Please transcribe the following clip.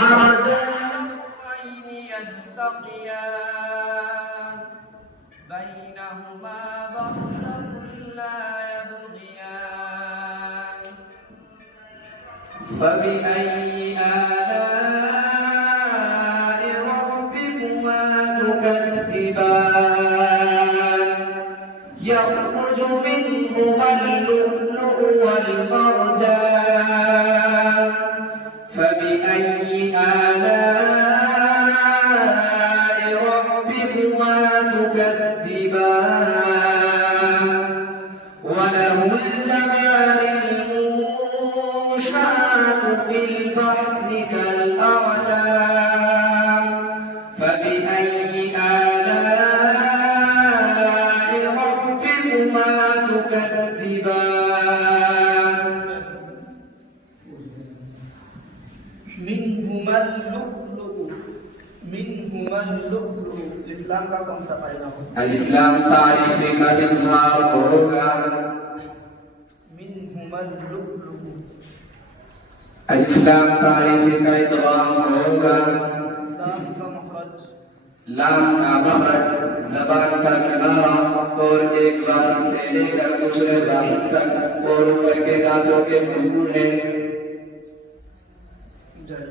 البحرين يلتقيان بينهما برزخ لا يبغيان فبأي آلاء ربكما تكذبان يخرج منهما اللؤلؤ والمرجان فبأي آلاء ربكما تكذبان وله الجوار المنشآت في البحر كالأعلام فبأي آلاء ربكما تكذبان منهما اللؤلؤ الإسلام का कौन सा फायदा हो الإسلام तारीफ का इजहार होगा منهما اللؤلؤ الإسلام तारीफ का इदगाम होगा लाम का मखरज लाम का मखरज जबान का किनारा और एक जाहिर से लेकर दूसरे जाहिर तक और ऊपर के दांतों के मजबूत है जय